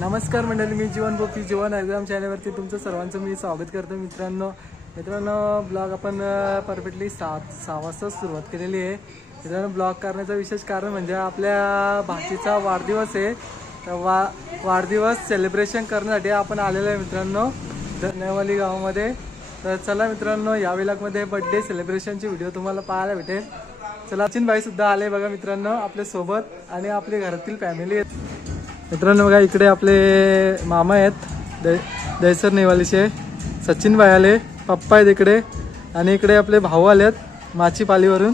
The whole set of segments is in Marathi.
नमस्कार मंडळी, मी जीवन गोपी जीवन एक्झाम चॅनलवरती तुमचं सर्वांचं मी स्वागत करतो. मित्रांनो ब्लॉग आपण परफेक्टली सहा वाजता सुरुवात केलेली आहे. मित्रांनो, ब्लॉग करण्याचं विशेष कारण म्हणजे आपल्या भाचीचा वाढदिवस आहे. तर वाढदिवस सेलिब्रेशन करण्यासाठी आपण आलेलो आहे मित्रांनो नेवाली गावामध्ये. तर चला मित्रांनो, या व्लॉगमध्ये बर्थडे सेलिब्रेशनची व्हिडिओ तुम्हाला पाहायला भेटेल. चला, सचिन भाई सुद्धा आले बघा मित्रांनो आपल्या सोबत आणि आपल्या घरातील फॅमिली आहेत. मित्रांनो बघा, इकडे आपले मामा आहेत दहीसर नेवालीचे. सचिन भाई आले, पप्पा आहेत इकडे, आणि इकडे आपले भाऊ आलेत माची पालीवरून.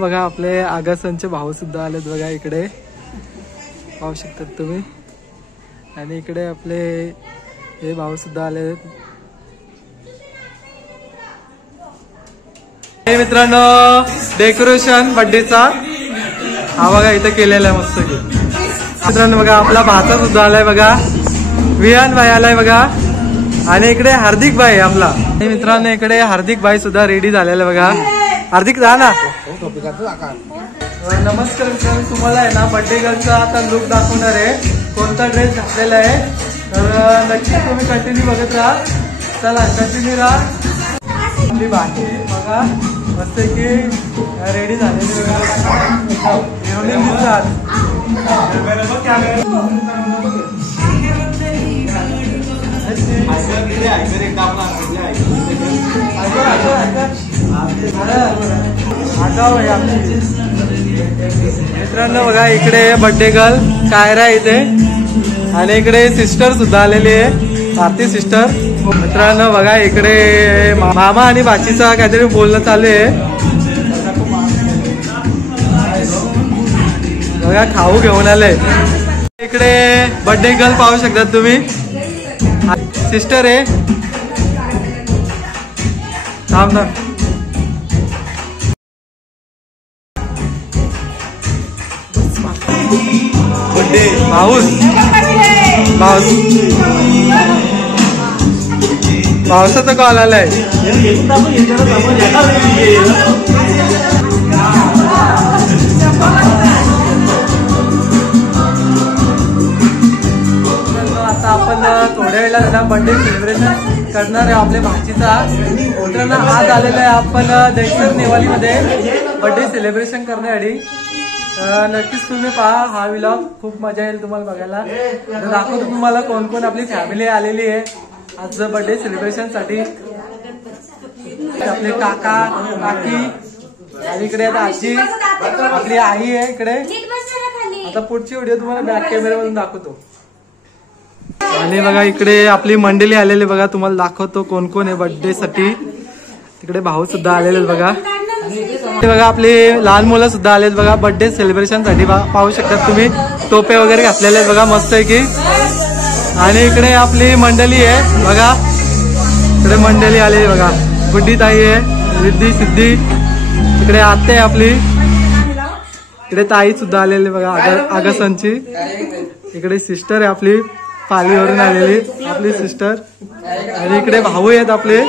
बघा, आपले आगासांचे भाऊ सुद्धा आलेत बघा, इकडे पाहू शकतात तुम्ही. आणि इकडे आपले हे भाऊ सुद्धा आले. मित्रांनो, डेकोरेशन बर्थडेचा हा बघा इथे केलेला आहे मस्त. मित्रांनो बघा, आपला भाचा सुद्धा आलाय बघा, विहान भाई आलाय बघा, आणि इकडे हार्दिक भाई आपला. मित्रांनो, इकडे हार्दिक भाई सुद्धा रेडी झालेला बघा. हार्दिक जा ना. नमस्कार मित्रांनो, तुम्हाला आहे ना बर्थडे गर्लचा आता लुक दाखवणार आहे. कोणता ड्रेस घातलेला आहे तर नक्की तुम्ही कंटिन्यू बघत राहा. चला, कंटिन्यू राहा. आपली भाजी बघा मस्त की रेडी झालेली बघा. मित्रांनो बघा, इकडे बर्थडे गर्ल कायरा इथे, आणि इकडे सिस्टर सुद्धा आलेली आहे, आरती सिस्टर. मित्रांनो बघा, इकडे मामा आणि भाचीचा काहीतरी बोलणं चालू आहे बघा. खाऊ घेऊन आले. इकडे बर्थडे गर्ल पाहू शकतात तुम्ही, सिस्टर आहे. थांब ना. बर्थडे पावसाचा कॉल आलाय. आता आपण थोड्या वेळेला बर्थडे सेलिब्रेशन करणार आहे आपल्या भाचीचा. मित्रांनो, आज आलेला आहे आपण दहीसर नेवालीमध्ये बर्थडे सेलिब्रेशन करण्यासाठी. नक्कीच तुम्ही पहा हा व्लॉग, खूप मजा येईल तुम्हाला बघायला. दाखवतो तुम्हाला कोण कोण आपली फॅमिली आलेली आहे आज बर्थडे सेलिब्रेशन साठी. आपले काका काकी, आणि इकडे आता आजी आपली आई आहे इकडे. आता पुढची व्हिडिओ तुम्हाला बॅक कॅमेरा मधून दाखवतो. आणि बघा, इकडे आपली मंडळी आलेली बघा, तुम्हाला दाखवतो कोण कोण आहे बर्थडे साठी. तिकडे भाऊ सुद्धा आलेले बघा. बघा, आपली लहान मुलं सुद्धा आलेत बघा बर्थडे सेलिब्रेशन साठी. पाहू शकतात तुम्ही, टोपे वगैरे घातलेले आहेत बघा मस्त आहे की. आणि इकडे आपली मंडळी आहे बघा, इकडे मंडळी आली बघा. गुड्डी ताई आहे, रिद्धी सिद्धी, इकडे आत्या आहे आपली, इकडे ताई सुद्धा आलेली बघा आगासांची. इकडे सिस्टर आहे आपली, पालीवरून आलेली आपली सिस्टर, आणि इकडे भाऊ आहेत आपले.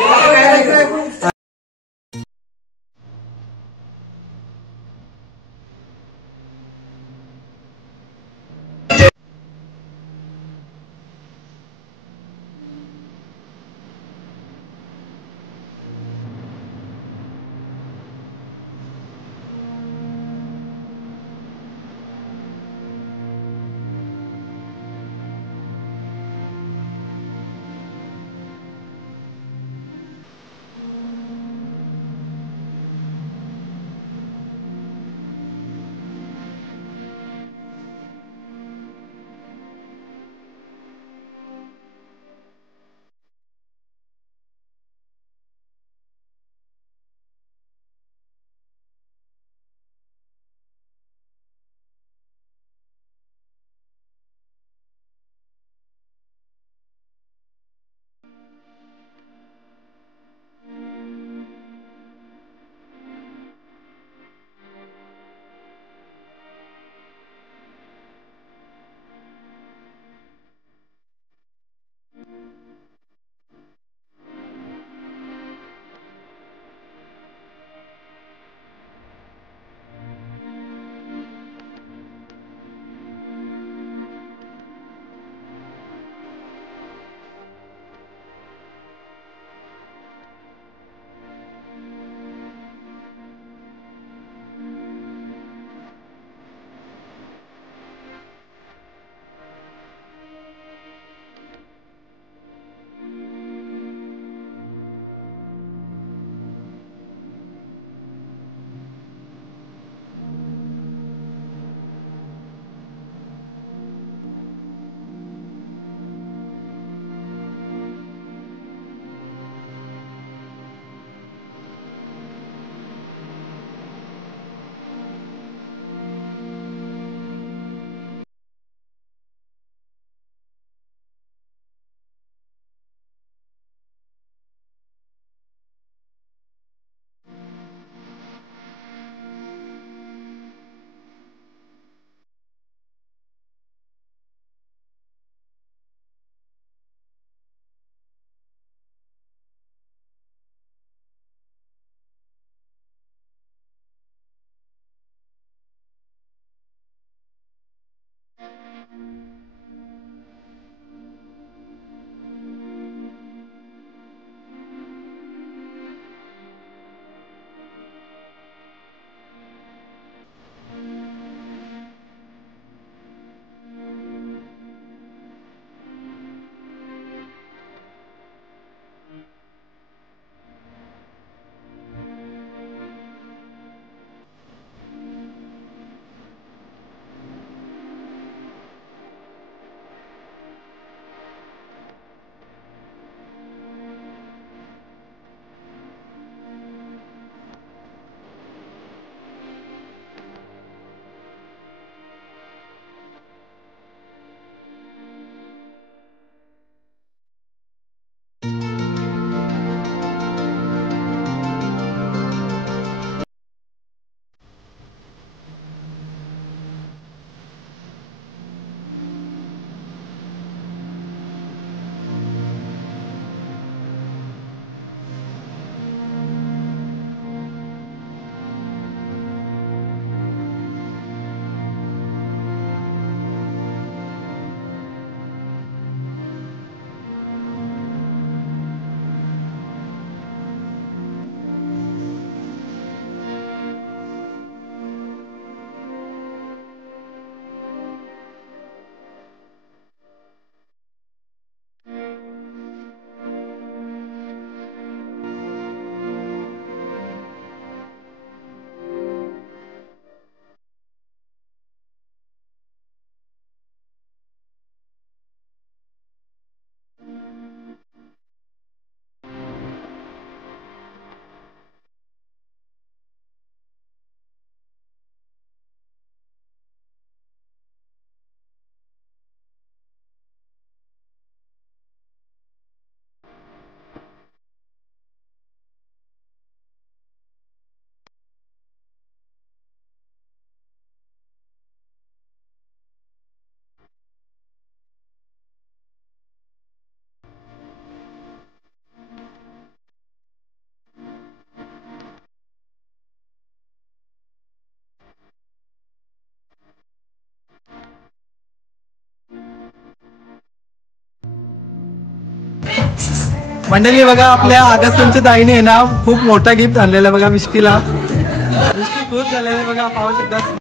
मंडळी बघा आपल्या अगस्त्यच्या ताईने ना खूप मोठा गिफ्ट आणलेला बघा मिष्टीला. मिष्टी खूप झालेले बघा, पाहू शकता.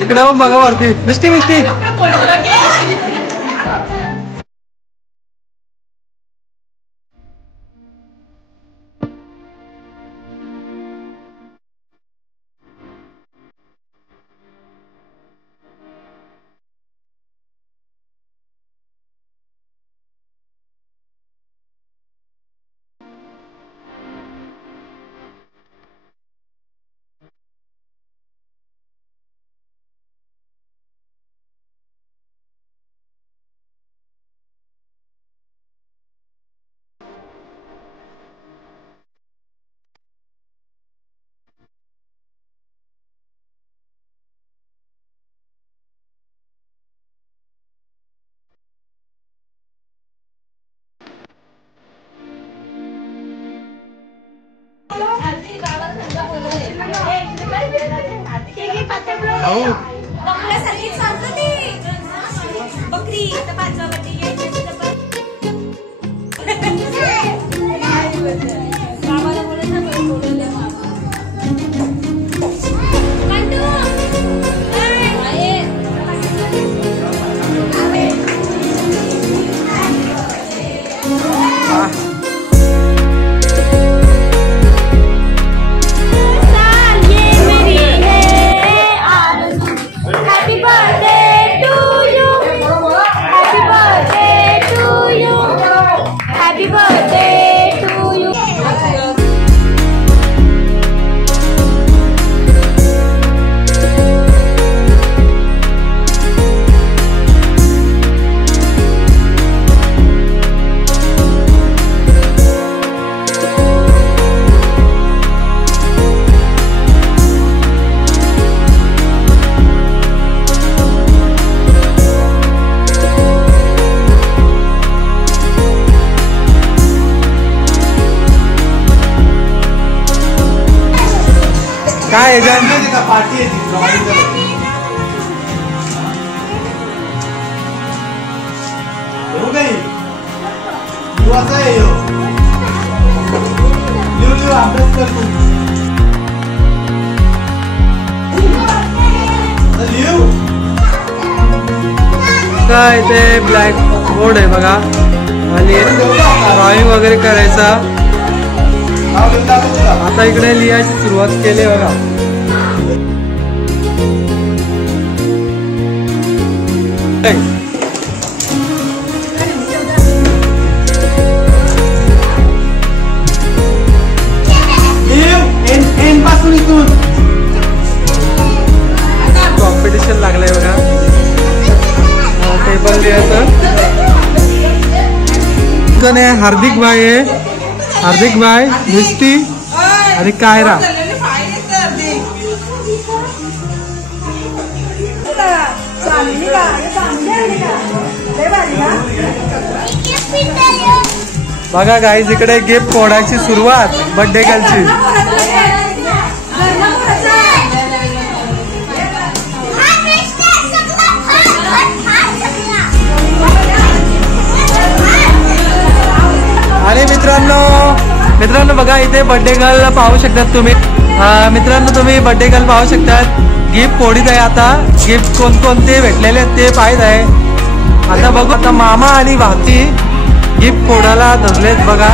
इकडे बघा वरती मिष्टी मिष्टी. काय पार्टी काय ते ब्लॅक बोर्ड आहे बघा आणि ड्रॉइंग वगैरे करायचा. आता इकडे लिहायची सुरुवात केली बघा. कॉम्पिटिशन लागलंय बघा टेबल लिहायचं. हार्दिक भाई आहे, हार्दिक भाई, मिष्टी आणि कायरा. बघा गाईज इकडे गिफ्ट फोडायची सुरुवात बर्थडे गर्लची. आणि मित्रांनो बघा इथे बर्थडे गर्ल पाहू शकतात तुम्ही. मित्रांनो तुम्ही बर्थडे गर्ल पाहू शकतात. गिफ्ट फोडीत आहे. आता गिफ्ट कोणकोणते भेटलेले आहेत ते पाहिजे आहे. आता बघू आता मामा आणि भाची गिफ्ट फोडायला धरलेत बघा.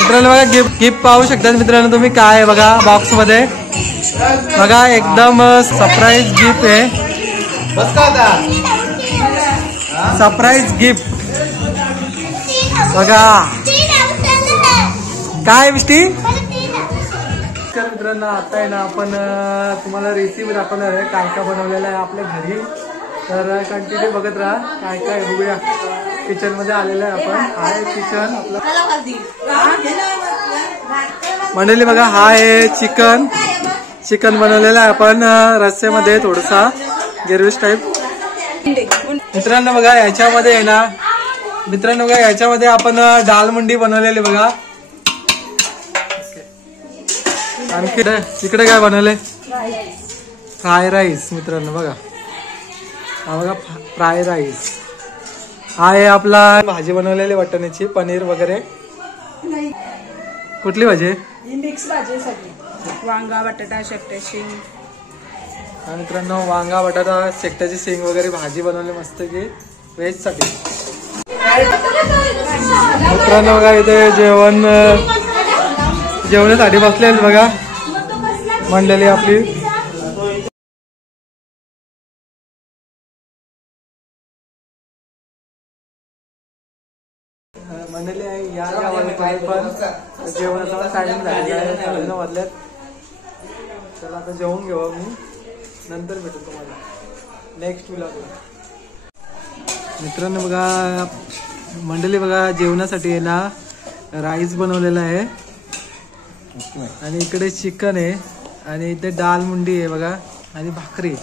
मित्रांनो बघा गिफ्ट पाहू शकतात मित्रांनो तुम्ही काय आहे बघा बॉक्स मध्ये. बघा एकदम सरप्राईज गिफ्ट आहे. सरप्राईज गिफ्ट बघा काय मिष्टी. मित्रांनो आता आहे ना आपण तुम्हाला रेसिपी दाखवणार आहे काय काय बनवलेलं आहे आपल्या घरी. तर कंटिन्यू बघत राहा. काय काय बघूया. किचन मध्ये आलेलं आहे आपण. आहे किचन आपलं मंडळी. बघा हा आहे चिकन बनवलेलं आहे आपण रस्स्यामध्ये थोडासा गिरविश टाईप. मित्रांनो बघा याच्यामध्ये आहे ना याच्यामध्ये आपण दाल मुंडी बनवलेली बघा. आणखी इकडे काय बनवले फ्राय राईस. मित्रांनो बघा हा बघा फ्राय राईस. हा आहे आपला भाजी बनवलेली वाटाण्याची पनीर वगैरे. कुठली भाजी. मिक्स भाजी सगळी वांगा बटाटा शेकट्याची. मित्रांनो वांगा बटाटा शेकट्याची शेंग वगैरे भाजी बनवली मस्त की व्हेज साठी. मित्रांनो बघा इथे जेवणासाठी बसले आहेत बघा मंडळी आपली. मंडळी आहे या पण जेवणाचा टायमिंग झालेला आहे 9:30 वाजल्यात. चला आता जेवून घेऊ मी. नंतर भेटू तुम्हाला नेक्स्ट व्लॉग. मित्रांनो बघा मंडळी बघा जेवणासाठी आहे ना राईस बनवलेला आहे आणि इकडे चिकन आहे आणि इथे दाल मुंडी आहे बघा आणि भाकरी.